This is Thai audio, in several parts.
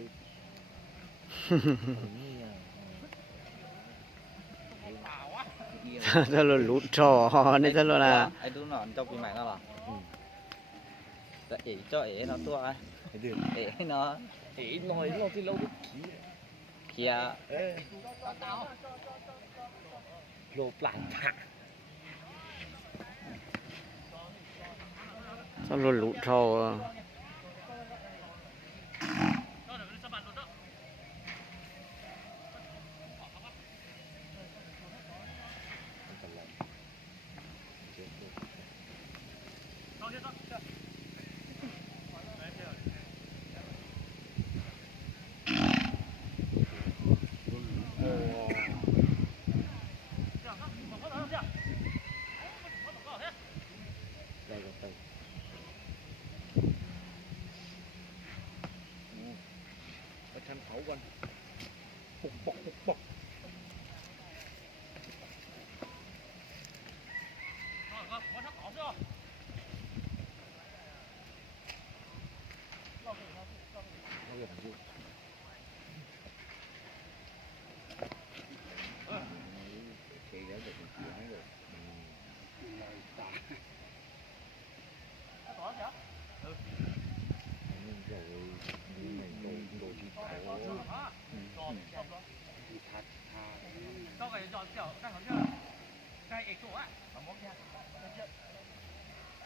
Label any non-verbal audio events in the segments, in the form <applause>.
งเลยคือถ้าเราหลุดช่อนี่ถ้าเรานะ ai đúng nó cho cái mày nó là tại ỉ cho ỉ nó tua ai ỉ nó Chỉ nói lo thì lâu được kỹ kia Ê Lô plạn thả ถ้าเร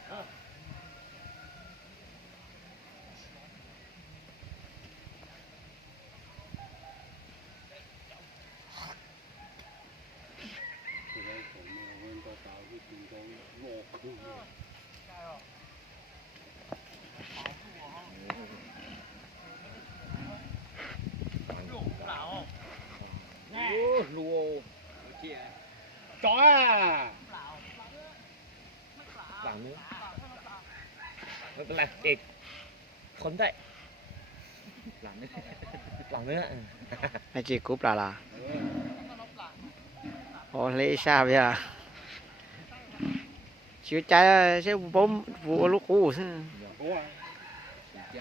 Yeah. Chó à Lặng nữa. Nó là ịch. Khốn đấy. Lặng nữa. Lặng nữa. ไอจีกรุ๊ปลาลาโอ้เละชาบยาชิวใจใช่ผมวัวลูกคู่ใช่ bố à Chỉ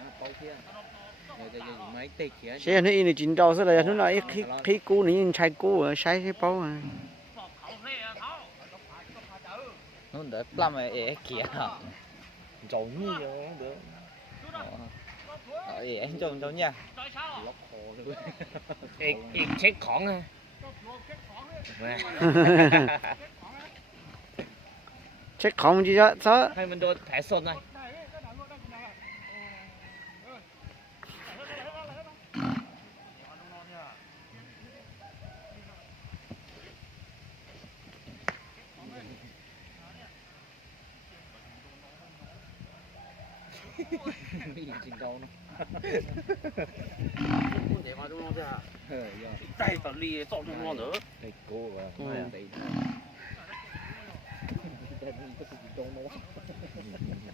bao kia. Nó để plum ấy ỉ kia Dầu như vậy không được. ở ỉ anh trông trông nha Lóc khổ luôn. Ịch, ịch chết khỏng à. Nè. เช็คของจีจ้ะซะ Hay mình đồ thẻ xuân này. Cái gì trình độ nó. Ờ, dạ. 带把力造成光头 Đây, cô và Ừ. mà đây. Đây, mình có trình độ nó. Dạ,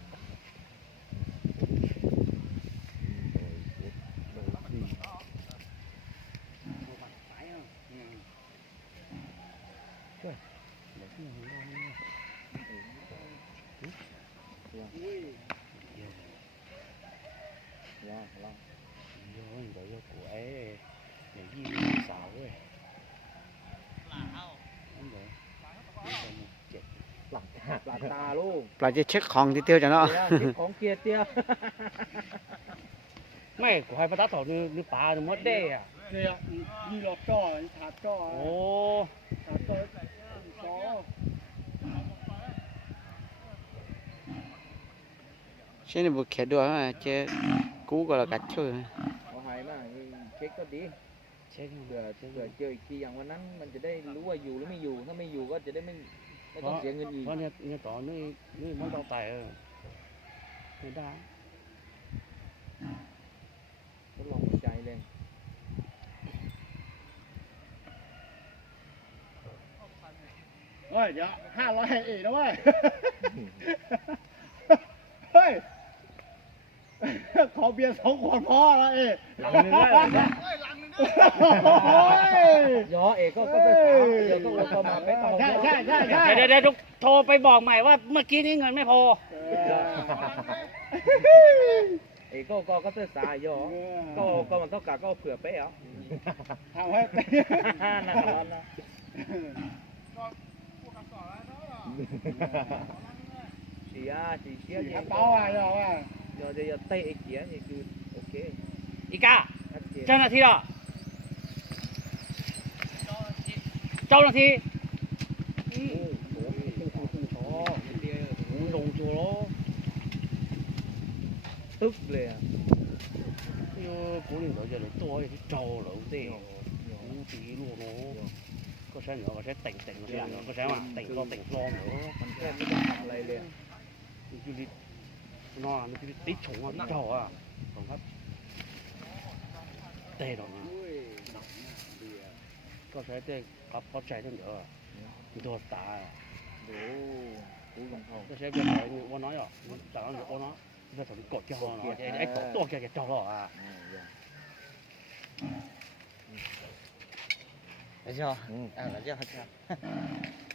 Tà, lặng tà luôn. ปลาจะเช็คของที่เตียวจ้ะเนาะ Kìa, cái con kia tia. mày của hai phát thảo như như phá nó mất đê à đây à đi lọt cho thả cho ồ thả cho có ใช่นี่บุกเขียดด้วยว่าเจ๊กู้ก็แล้วกัดช่วย Có hay mà, chết có tí. chết เผื่อเผื่อเจออีกทีอย่างวันนั้นมันจะได้รู้ว่าอยู่หรือไม่อยู่ ถ้าไม่อยู่ก็จะได้ไม่ ไม่ต้องเสียเงินอีกเพราะเนี่ยเนี่ยต่อนี่นี่มันต้องไต่เออไม่ได้ทดลองใจเลยเฮ้ยเดี๋ยวห้าร้อยเองนะเว้ยเฮ้ย ขอเบียร์สองขวดพอละเอกหลังนึงแล้วโอ้ย ยอเอกก็ก็ไปสามเดี๋ยวก็เราก็มาไปต่อใช่ใช่ใช่ใช่ เดี๋ยวเดี๋ยวเดี๋ยวโทรไปบอกใหม่ว่าเมื่อกี้นี้เงินไม่พอ เอกก็ก็ก็เสื้อสายยอก็ก็มันต้องการก็เผื่อไปเหรอทำให้นั่นก็ร้อนนะเสียสีเสียกเนี่ระยเป๋าอะยอว่าเดี๋ยวจะเตะไอ้เขียนี่คือโอเคอีกาชัดเจนเจ้าหน้าที่เหรอเจ้าหน้าที่โอ้โหอ๋อเดียวลงตัวแล้วตึ๊บเลยอะ giờ giờ tay kia thì cứ ok. Ika chân là thi đó. Trâu là thi. Rồng chùa đó tức liền ừ, cố lên đó giờ lấy tôi thì trâu là ông tê. Ừ. Ông tí luôn đó. Ừ. Có sẽ nữa có sẽ tỉnh tỉnh có sẽ mà tỉnh lo tỉnh lo nữa. 你就你。nó nó cái tít chủng nó đỏ à. Còn hết tê rồi, mà. Có thể tê có có chạy thêm nữa à? đồ tả à? đồ tôi sẽ biết cái ô nói rồi tả nó ô nó bây giờ cột cho họ nó cái cột to cái cái trò đó à. Đấy chưa? À đấy chưa? <laughs>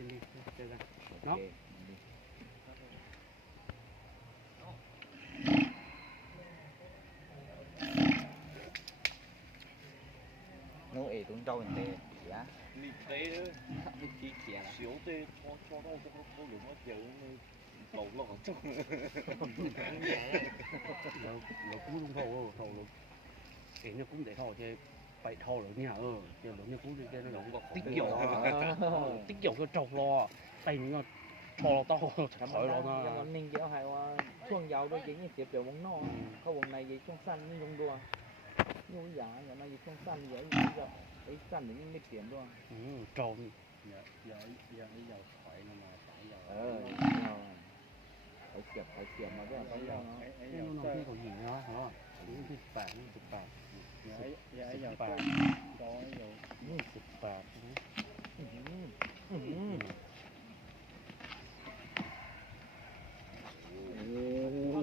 trên đi chờ rằng nó nó ấy cũng đâu tê á. Lịch tê đó. Lịch tê kia xíu tê cho cho nó cho nó có dụng nó chịu đầu lo chung đầu đầu cũng không thầu thầu nó cũng để thầu chơi 白套两啲啊，即系两只古董即系两个啲油啊，啲油佢做咯，第二个错落多 ธรรม 彩 ดา 落 อย่างวั 啦 นหนึ่งเดี๋ยวให้ว่าช่วงยาวด้วยจริงนี่เสียเปรียบวงนอกเข้าวงในยิ่งช่วงสั้นนี่ยงดัวยุ่งยากอย่างนั้นยิ่งช่วงสั้นเดี๋ยวยิ่งจะไอ้สั้นเดี๋ยวยิ่งไม่เปลี่ยนด้วย 嗯，做有有有有彩啦嘛，打有 เออเขาเสียบเขาเสียบมาด้วยเขาเนาะ 呢种呢个型啊，系嘛？呢啲八呢啲八， อย่าให้อย่าให้อย่าปากร้อยอยู่นี่สิบแปดนี่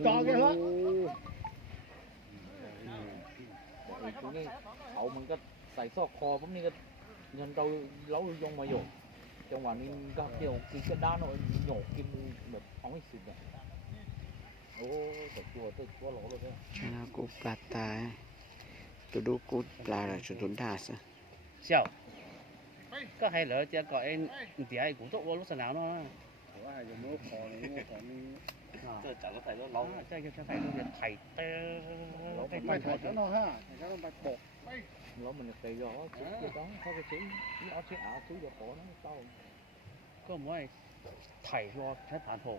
จอกเลยฮะนี่เขามันก็ใส่ซอกคอผมนี่ก็เงินเราเรายงมาหยกจังหวะนี้ก็เกี่ยวกินกระด้านเอาหยกกินแบบเอาให้สุดเนี่ยโอ้ตัวตัวตัวหลอกเลยเนี่ยชนะกุปตาย tôi đu cút là cho tôi đa sa sao có hay lỡ cho có em thì ai cũng tốt quá lúc nào nó tôi chẳng có ờ. nó lâu. Ờ, chứ chứ phải nó thầy tê thầy thầy nó ha. Thầy nó bạch bột nó mình tùy gió chứ đó thôi cái chữ chú gió cổ nó đâu có mỗi thầy lo thấy phản thổ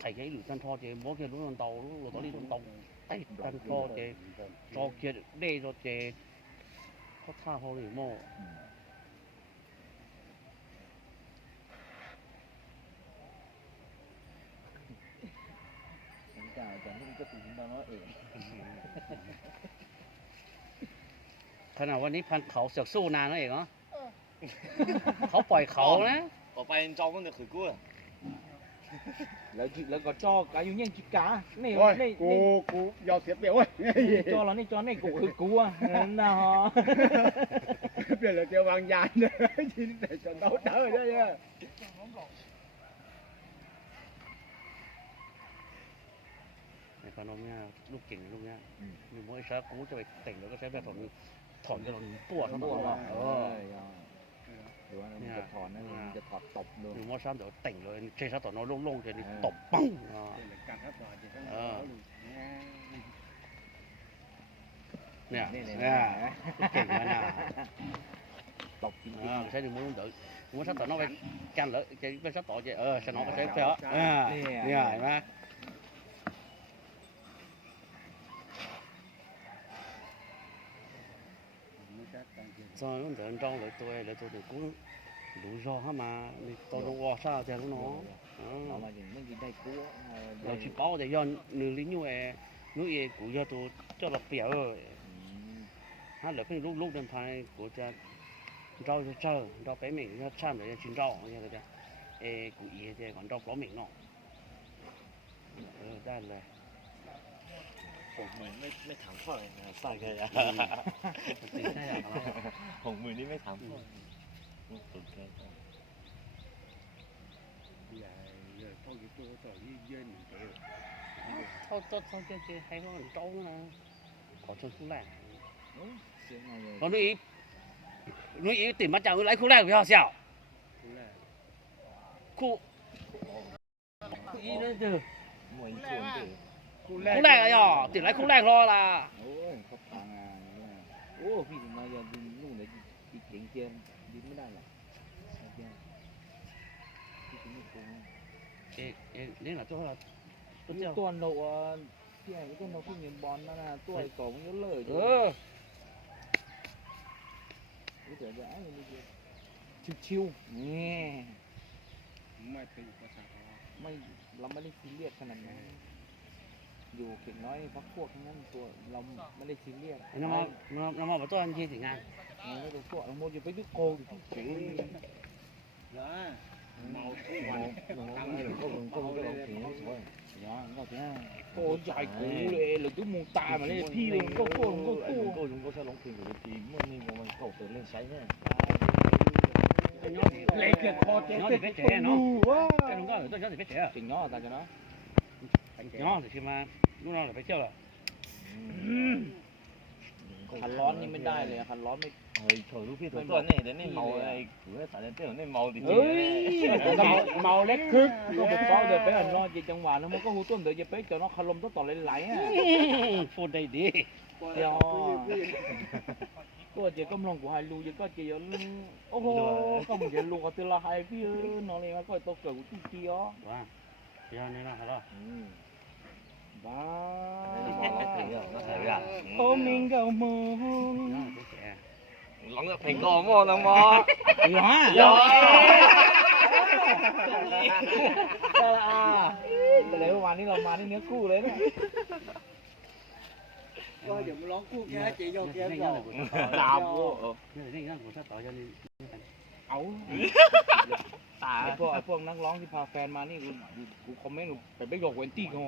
thầy cái lửa chân thò thì mỗi cái lúc đầu lúc đó đi lúc đầu tay chân thò thì cho kia đây cho thì có tha thôi thì mò ผมจ่ายแต่นี่ก็ถึงตอนนั้นเอง ขนาดวันนี้พันเขาเสือกสู้นานแล้วเองเหรอเขาปล่อยเขานะ 我发现装嗰只佢估啊， แล้วแล้วก็จอกอายุยังจิกานี่โอ้ยนี่กูกูยอมเสียเปรียบเว้ยจอเรานี่จอนี่กูคือกูอะนะฮะเปลี่ยนเลยเจอวางยานเลยทีนี้แต่จนเต้าเต้าได้เนี่ยไอ้พนมเนี่ยลูกเก่งลูกเนี้ยมีมวยช้ากูจะไปเต่งแล้วก็ใช้แบบถอนถอนจนปวดทั้งปตัววดเอเอ ออหรือว่ามันจะถอนนะมันจะถอดตบดูมีมวยช้าเดี๋ยวเต่งเลยใช้ช้าต่อนอนโล่งๆจะนี่ตบปังอ่าการทับต่อจีกันเนี่ยนี่นี่เนี่ยเก่งนะน่ะตบจริงอ่าใช้ดิมวยต้องเดือดมวยช้าต่อนอนไปกันเลยจะไปช้าต่อจะเออชนะก็ใช้เพื่ออ่าเนี่ยเห็นไหม cho nó đỡ trong lại tôi lại tôi được cũng đủ do hả mà? Đi tôi nó qua xa thì nó nó mà dạ, dạ. những cái đây cũ nó ờ, chỉ bao để do nửa lý như vậy nửa gì cũng cho tôi cho là bèo rồi. Ừ. Hả là cái lúc lúc đêm phải của cha rau cho chờ rau bé mình cho chăm để chín rau như thế đó ê cũng ý thì còn rau có mình nó đây là ผมเหมือนไม่ไม่ถามเท่าไหร่นะใส่แค่ยา ừ, tính thế là nó ผมมือนี่ไม่ถามเท่าไหร่สุดแค่ giờ giờ thôi cái tôi tôi với với mình kêu thôi tôi thôi chơi chơi hay nó còn trâu nữa có cho xuống lại เสียงอะไร có nữ ý nữ ý tìm mắt chào lấy khu này của họ xẻo cũng là khu khu ý nữa từ มวยชวนเตะ cũng khu này à nhỏ tìm lấy khu này lo là โอ้ยเขาพังอะเนี่ยโอ้พี่ถึงมาจะยิงลูกไหนอีกเก่งเจียมยิงไม่ได้หรอกเจียมพี่ถึงไม่โกง ê ê nên là cho là ตั tốt ว chưa โนอะพี่ไอ้ตัวโนพี่เงินบอลนั่นน่ะตัวไอ้กองเยอะเลย ừ รู้แต่จะไอ้นี่ชิวๆนี่ไม่เป็นภาษาไม่เราไม่ได้ซีเรียสขนาดนั้น อยู่เก่งน้อยพักพวกทั้งนั้นตัวเราไม่ได้ซีเรียส nó mà nó nó mà bảo tôi ăn gì thì ngang เราไม่ได้พวกเราโมจะไปยึดโกงอยู่ที่เก๋ đó màu thú ม hoành องไม่หลงก็ลงก็ลงก็ลงถึงสวย đó nó thế cô dài cũ lệ là chú mù ta mà lên phi lên có cô có ไอ้ cô ลุงก็ลุงก็ใช้ร้องเพลงอยู่ในทีมเมื่อนี่มันเข้าตัวเล่นใช้เนี่ย lấy cái kho chế Nó chế thì biết cái trẻ nó. lù quá cái đúng rồi tôi cho thì biết trẻ chỉnh nó ta cho nó nó thì khi mà lúc nào là phải chơi rồi คันร้อนนี่ไม่ได้เลยคันร้อนไม่ เฮ้ยโถลูกพี่ตัวตัวนี่เดี๋ยวนี่เมาไอ้กูให้สายเต้นนี่เมาดิเฮ้ย màu màu lét khước ก็ไปเฝ้าเดี๋ยวไปหันรอจีจังหวะแล้วมันก็หูต้นเดี๋ยวจะไปเจอน้องคารมต้องต่อไหลๆอะ phun đây đi เดี๋ยวก็จะกำลังกูให้ลูจะก็จะยนโอ้โหก็มึงจะลูก็ตัวละให้พี่น้องเลยมาก็ตกเกิดกูที่เกียว và giờ này là đó บ้าร้องเพลงอะน่าใส่ยากโอ้มิงเกามู nó là biết trẻ ร้องเพลงก็มอน้องมอหรอย้ย้ออยอ่าแต่เลยวันนี้เรามาที่เนื้อคู่เลยเนี่ย coi giờ lón cuốc kia chị vô kia Này rồi nó là của sao ดา tỏ บโอ้ này này nó của sao tỏ cho nên เอา ตาไอพวกไอพวกนักร้องที่พาแฟนมานี่กูกูคอมเมนต์ไปไปหยอกเวนตี้เขา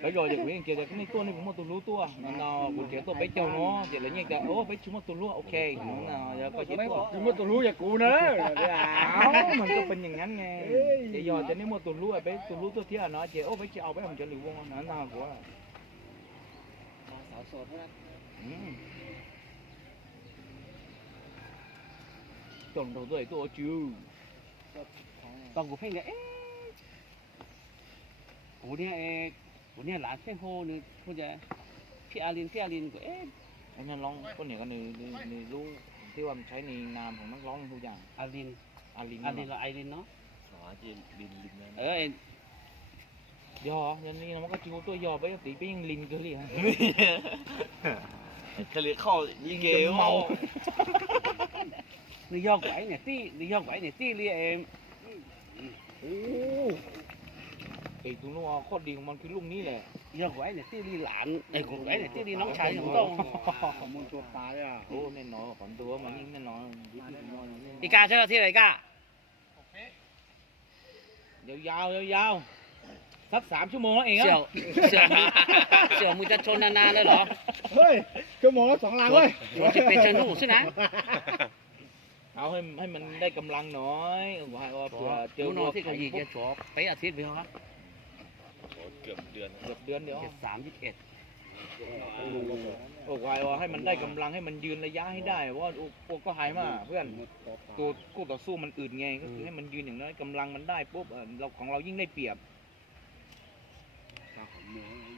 ไปหยอกจากกูยังเจอแต่นี่ตัวนี่ผมมาตัวรู้ตัวนั่นเนาะกูเจอตัวไปเจ้าเนาะเจอแล้วเนี่ยจะโอ้ไปชุมตัวรู้โอเคนั่นเนาะแล้วก็เจอ mấy ตัว bọn chúng mới tôi lú cho cụ nữa เอ้ามันก็เป็นอย่างนั้นไงจะหยอกจะนี่มาตัวรู้ไปตัวรู้ตัวเที่ยวเนาะเจอโอ้ไปเจ้าไปผมจะหลิววงนั่นเนาะกูว่า xạo sột hết อืมจนตัวตั วตัวจิว còn của phim này của này của này là phim hồ nữa thôi giờ phi alin phi alin của ê ไอ้นั่นร้องก็เนี่ยก็ในในในรู้ที่ว่ามันใช้ในนามของนักร้องทุกอย่าง alin อาลิน alin là alin nó สาจีลินลินนั่น ở em ยอยันนี่มันก็จิวตัวยอไปตีไปยังลินก็เลยฮะทะเลเข้าลิเกเมา lý do của ấy này tí lý do của ấy này tí li em โอ้ไอ้ตัวนู้นข้อดีของมันคือลูกนี้แหละ lý do của ấy này tí li lạn ấy của ấy này tí li nóng cháy không đâu còn muốn chuột phá đấy à โอ้แน่นอนฝันตัวมันนี่แน่นอนยึดแน่นอน đi ca chơi là thi này ca ยาวยาวๆสักสามชั่วโมงแล้วเองอะ sửa sửa sửa mùi chân chôn nana đấy đó ơi cái món nó sẵn làng ơi rồi thì bên chân nụ xí ná เอาให้ให้มันได้กำลังหน่อยว่าว่าเผื่อเจอ chú วัว nó thì ไข่ có gì ปุ๊ kia บ chỗ mấy à thiết với họ เกือบเดือน เกือบเดือนเดียว cái sám với kẹt โอ้ควายว่าให้มันได้กำลังให้มันยืนระยะให้ได้เพราะว่าพวกก็หายมาเพื่อนตัวคู่ต่อสู้มันอื่นไงก็คือให้มันยืนอย่างน้อยกำลังมันได้ปุ๊บเออเราของเรายิ่งได้เปรียบ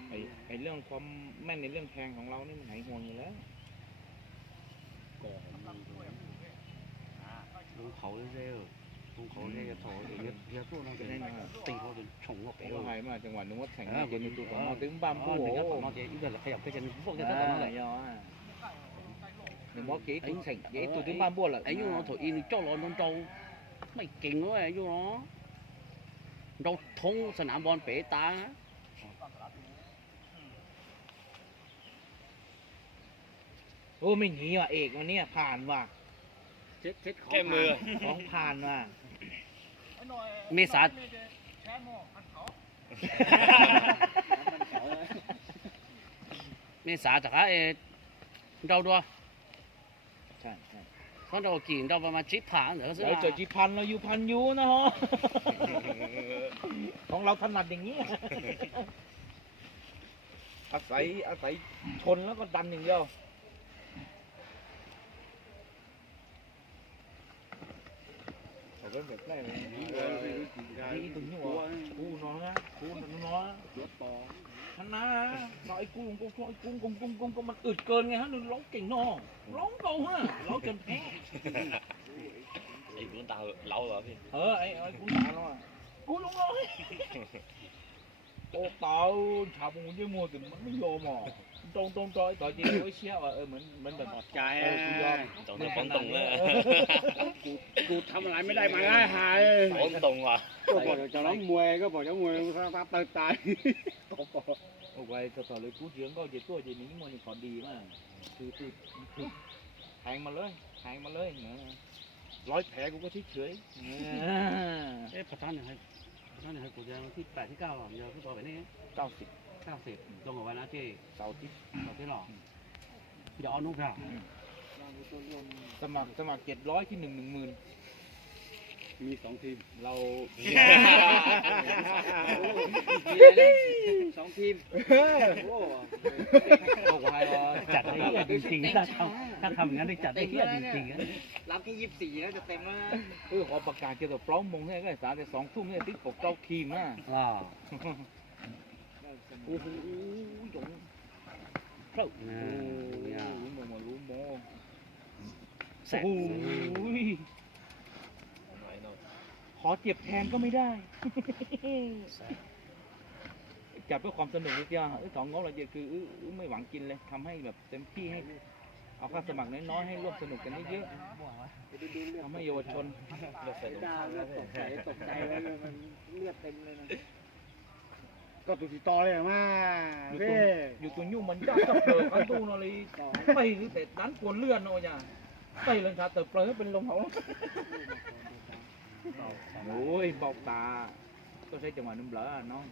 ไอ้ไอ้เรื่องความแม่นในเรื่องแทงของเรานี่มันหายห่วงอยู่แล้ว không khẩu rêu không khẩu rêu thổ để nhớ nhớ tu nó cái này tình họ đến trồng nó ผม béo ก็หายมาจังหวะนึ 弄好的这个，弄好的这个头，越越做那个顶好的宠物俾我。係嘛，正話弄一停咧，見你做咁啊，點辦不喎？而家講我嘅呢個係入嘅正福嘅得咁嚟啊！你冇幾短程，你做點辦不啦？哎呦，我頭先捉攞弄到，咪勁咯哎呦我，到通สนามบอลเป๋ตา。โอ้ไม่หนีว่ะเอกวันนี้ผ่านว่ะ เช็ดเช็ดของแก้มือของผ่านว่ะเมษา เมษาจากไอ้เราด้วยใช่ใช่เพราะเรากินเราประมาณชิปผ่านเหรอใช่ไหมเราเจอจีพันเราอยู่พันยูนะฮะ ของเราถนัดอย่างนี้ อาศัยอาศัยชนแล้วก็ดันอย่างเดียว cái này đi đúng nhưng mà cu nó á cu nó nó hắn á nói cu cũng nói cu cũng cũng cũng cũng mặt ướt cơn nghe hắn nó lóng cảnh nó lóng câu ha lóng chân thế ấy cũng tao lâu rồi ờ ấy ấy cũng tao nó cu lóng rồi ô tao chả muốn với mua thì mình mới vô mà ต่าชาวประมงยี่มัวถึงมันไม่ยอมอะตรงตรงตรงต่อจริงไอ้เชี่ยว่ะเออเหมือนเหมือนแบบใจเออกูยอม Tụi nó bóng tùng á กูกูทำอะไรไม่ได้มาง่ายหาย Bóng tùng à ก็บอกจะร้องมวยก็บอกจะมวยถ้าตายตายโอ้ยต่อเลยกูเสียงก็เจ็บตัวเจ็บนี้มันนี่ขอดีมากคือคือคือแทงมาเลยแทงมาเลยเนี่ยร้อยแผลกูก็เฉยๆเนี่ยเอ๊ะประธานเนี่ยให้ประธานเนี่ยให้กูจะวันที่แปดที่เก้าหรอเดี๋ยวพี่บอกไปนี่เก้าสิบ เก้าสิบตรงกับวันนะเจ๊เสาร์อาที่เราที่หรอเดี๋ยวเอานุ่งค่ะสมัครสมัครเจ็ดร้อยที่หนึ่งหนึ่งหมื่นมีสองทีม เราสองทีมโอ้บอกว่าเราจัดได้เหี้ยจริงๆถ้าทำถ้าทำอย่างนั้นได้จัดได้เหี้ยจริงๆอะรับที่ยี่สิบสี่แล้วจะเต็มแล้วนะเออขอประกาศเกี่ยวกับปล้องมงเนี่ยก็สารแต่สองทุ่มเนี่ยติ๊กปกเก้าทีมนะอ่า โอ้โหหยงครบนะโอ้เนี่ยรู้โมรู้โมแซ่โอ้บโห Nói nó ขอเจ็บแทนก็ไม่ได้จับเพื่อความสนุกนิดเดียวเออสองงบเราจะคืออื้ออื้อไม่หวังกินเลยทำให้แบบเต็มที่ให้เอาค่าสมัครน้อยๆให้ร่วมสนุกกันเยอะๆทำให้เยาวชน Nó phải đúng ดาวตกใจตกใจเลยมันเลือดเต็มเลยนะ ก็ตุติตอเลยมาอยู่เพ่ตรงอยู่ตรงยุ่งมันยากจะเปิดประตูนอลีไปคือแต่นั้นกวนเลื่อนโอ้ยไปเลยครับแต่เปลยเป็นลมเขาโอ้ยบอกตาก็ใช้จังหวะนึงเบลอน้อง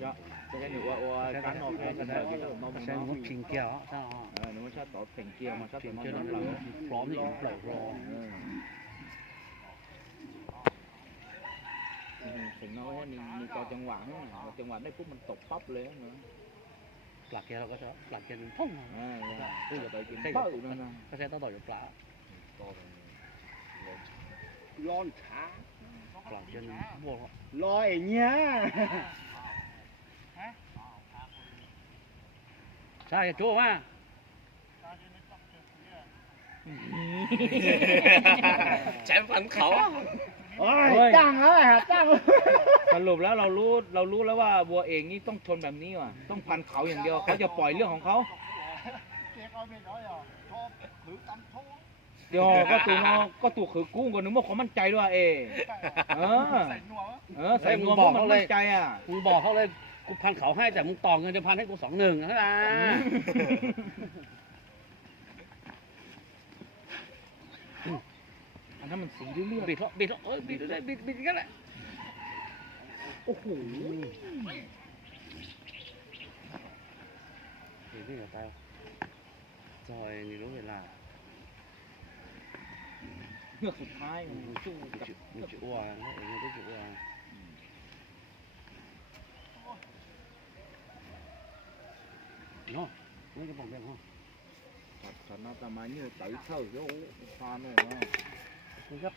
เยอะจะใช้หนูว่าว่าการนอกแค่กันเถอะที่น้องใช่น้องมุดพิงเกียวใช่ไหมเออหนูว่าชอบต่อเพ่งเกียวมาชอบพิต่งอเกียวน้น้อองงหหลัลังงพร้อมนี่อยู่เปล่ารอเออถึ งน้อยมีมีต่อจังหวะให้จังหวะได้ปุ๊บมันตกปั๊บเลยนะปลาเกียวเราก็จะปลาเกียวหนึ่งพุ่งอ่าพูดไปกินเป้านั่นนะก็ใช้ต้องต่ออยู่ปลา Con ร้อนช้าปลาเกียวหนึ่งบวกรอไอ้เนี้ยใช่จู้มา Chém phấn khẩu á โอ้ยจ้างแล้วฮะจ้างสรุปแล้วเรารู้เรารู้แล้วว่าบัวเองนี่ต้องชนแบบนี้ว่ะต้องพันเขาอย่างเดียวเขาจะปล่อยเรื่องของเขาเดี๋ยวก็ตูนอก็ตูคือกุ้งก็นึกว่าเขามั่นใจด้วยเอเออเออใส่นวมเพราะมันมั่นใจอะมึงบอกเขาเลยกูพันเขาให้แต่มึงต่อเงินจะพันให้กูสองหนึ่งนะ อันนั้นมันสีเรื่อยบิดเขาบิดเขาเอ้ยบิดเลยบิดบิดกันแหละๆโอ้โหเดี๋ยวนี่กับตายจอยนี่รู้เวลาเฮือกสุดท้ายมึมันงสู้มึงกับจุมึงจุอ้วนเองก็จุอ้วนเนาะไม่จะบอกแบบว่า thật nó ta mà như tự thơ vô pha nữa นี่ครับ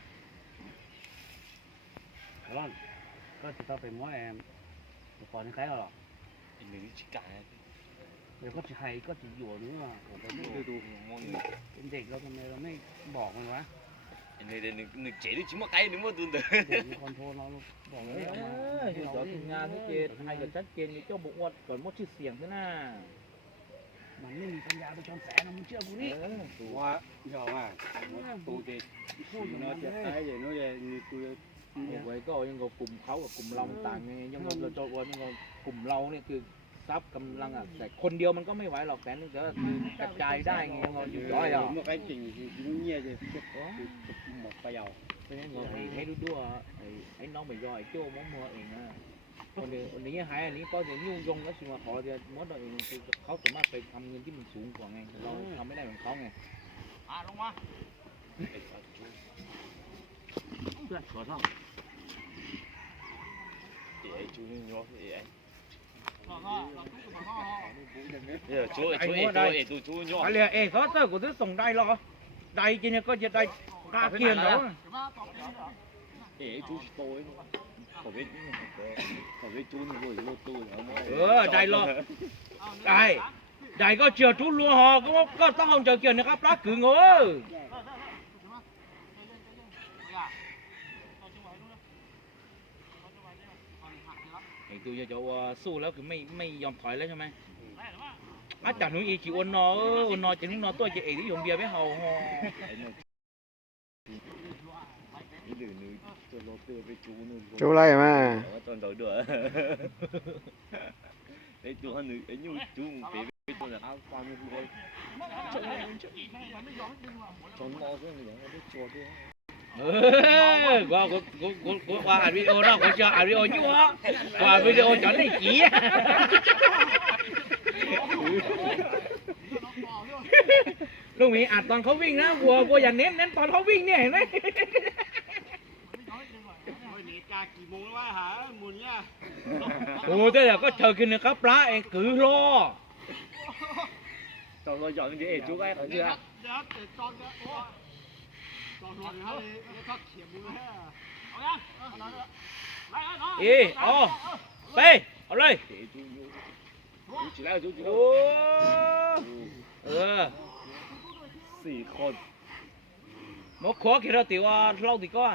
ไอรอนก็จะต้องไปม้วนแอมอุปกรณ์คล้าหรออีกหนึ่งชิกาเดี๋ยวก็จะใไฮก็จะอยู่นึกว่ะผมก็ดูดูเป็นเด็กเราทำไมเราไม่บอกมันวะเดี๋ยวหนึ่หนึ่งเจ๋ดิชิมว่าไกลหนึ่งว่าตุนเด้อเด็กมีคอนโทรลเราบอกเลยเดี๋ยวทีมงานที่เจนให้กับชัดเจนมีเจ้าบุกวัดก่อนมดชื่อเสียงซะหน้า ไม่มีปัญญาไปชนแสนนะมึงเชื่อกูนี่ว่ายอมอะตูเด็ก nó จะไอ้เดี๋ยวนู้นจะมีกูเอาไว้ก็ยังก็กลุ่มเขากับกลุ่มเรามันต่างไงยังก็เราจะว่ายังก็กลุ่มเราเนี่ยคือทรัพย์กำลังอะแต่คนเดียวมันก็ไม่ไหวหรอกแต่นึงแต่ว่าคือกระจายได้ไงยังก็อยู่ย่อยอะ một cái trình thì cũng như vậy một cái dầu เพราะฉะนั้นก็ให้ให้ดูด้วยไอ้ไอ้น้องไปย่อยโจ้มอมัวเองนะ คนเดียวคนนี้หายอันนี้ก็จะยุ่งยงแล้วสิมาขอจะมดเราเองคือเขาสามารถไปทำเงินที่มันสูงกว่าไงเราทำไม่ได้เหมือนเขาไงเพื่อนขอโทษ Ê, chú đi nhó ê anh. Giờ chú ơi, Anh chú mua ơi, đây. chú ơi, chú chú nhó. อะไรเอ้เขาเตอร์กูจะส่งได้ห รอได้จริงเนี่ยก็จะได้กล้าเกียนแล้ว Ê, chú tôi. Có biết có biết chú nó rồi vô tôi nó mới. เออได้หรอกได้ได้ก็เชื่อทุลัวหอก็ก็ต้องเอาเจอเกียนนะครับปลาขึงเออไอ้ตัวจะว่าสู้แล้วคือไม่ไม่ยอมถอยแล้วใช่ไหมอาจารย์หนุ่ยอีจีอนนอเอออนนอจะนุ่งนอตัวจะเอ๋ที่ยมเบียร์ไม่เห่าหอ Cái đường này tôi lo tôi với chú nó. chú lấy mà Đó, toàn đổi đùa. Đấy chú hắn ấy như chú bé với tôi là áo quan như vậy. Cho nó cái này nó biết cho đi. เออกูกูกูกูกูว่าอัดวิดีโอเนาะกูจะอัดวิดีโออยู่ฮะกูอัดวิดีโอจอดได้กี่ลุงหมีอัดตอนเขาวิ่งนะวัววัวอย่าเน้นเน้นตอนเขาวิ่งเนี่ยเห็นไหม โอ้แต่เดี๋ยวก็เจอกินนะครับปลาเองกือรอ Cho nó chọn cái chú cái ở chưa? เอเอา ไป เอาเลย Để chú vô. Chú chỉ lại chú chỉ โอ้เออสี่คนหมกขอคิดเราติว่าเราติก็